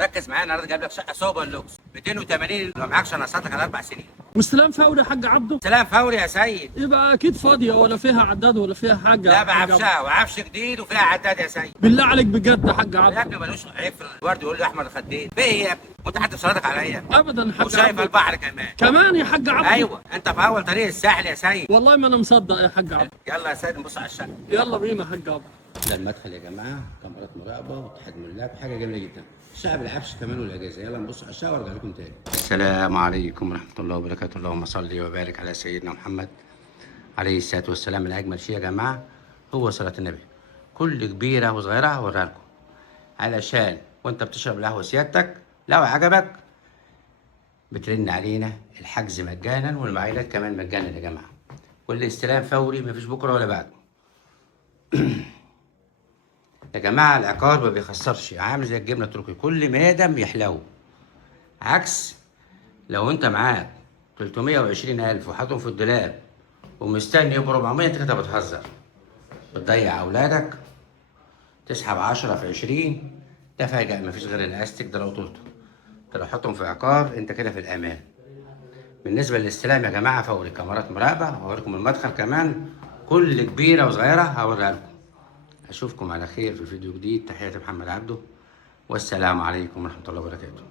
ركز معايا النهارده، جايب لك شقه سوبر لوكس 280 لو معاك شنصاتك على 4 سنين. واستلام فوري يا حاج عبده؟ سلام فوري يا سيد. يبقى اكيد فاضيه ولا فيها عداد ولا فيها حاجه لا يا حاج عبده؟ بعفشها وعفش جديد وفيها عداد يا سيد. بالله عليك بجد يا حاج يا عبده؟ ابني ملوش عيب في الورد، يقول لي احمر الخدين في ايه يا ابني؟ وانت حاطط صلاتك عليا ابدا يا حاج وشايف عبده. البحر كمان. كمان يا حاج عبده؟ ايوه انت في اول طريق الساحل يا سيد. والله ما انا مصدق يا حاج عبده. يلا يا سيد نبص على الشقه. يلا بينا يا حاج عبده. ده المدخل يا جماعه، كاميرات مراقبه وتحكم اللعب، حاجه جميله جدا. الشقه بالعفش كمان والاجهزه. يلا نبص على الشقه وارجع لكم تاني. السلام عليكم ورحمه الله وبركاته. اللهم صل وبارك على سيدنا محمد عليه الصلاه والسلام. الاجمل شيء يا جماعه هو صلاه النبي. كل كبيره وصغيره هوريها لكم علشان وانت بتشرب القهوه سيادتك لو عجبك بترن علينا. الحجز مجانا والمعاينات كمان مجانا يا جماعه. والاستلام فوري، مفيش بكره ولا بعد. يا جماعه العقار ما بيخسرش، عامل زي الجبنه التركي، كل ما يدم يحلو. عكس لو انت معاك 320,000 وحاطهم في الدولاب ومستني يبقى 400، انت كده بتهزر، بتضيع اولادك. تسحب 10 في 20 ده فاجأ، مفيش غير الاستيك ده لو طولته. انت لو حطهم في عقار انت كده في الامان. بالنسبه للاستلام يا جماعه فوري، كاميرات مراقبه، هوريكم المدخل كمان، كل كبيره وصغيره هوريها لكم. اشوفكم على خير في فيديو جديد. تحياتي محمد عبده، والسلام عليكم ورحمه الله وبركاته.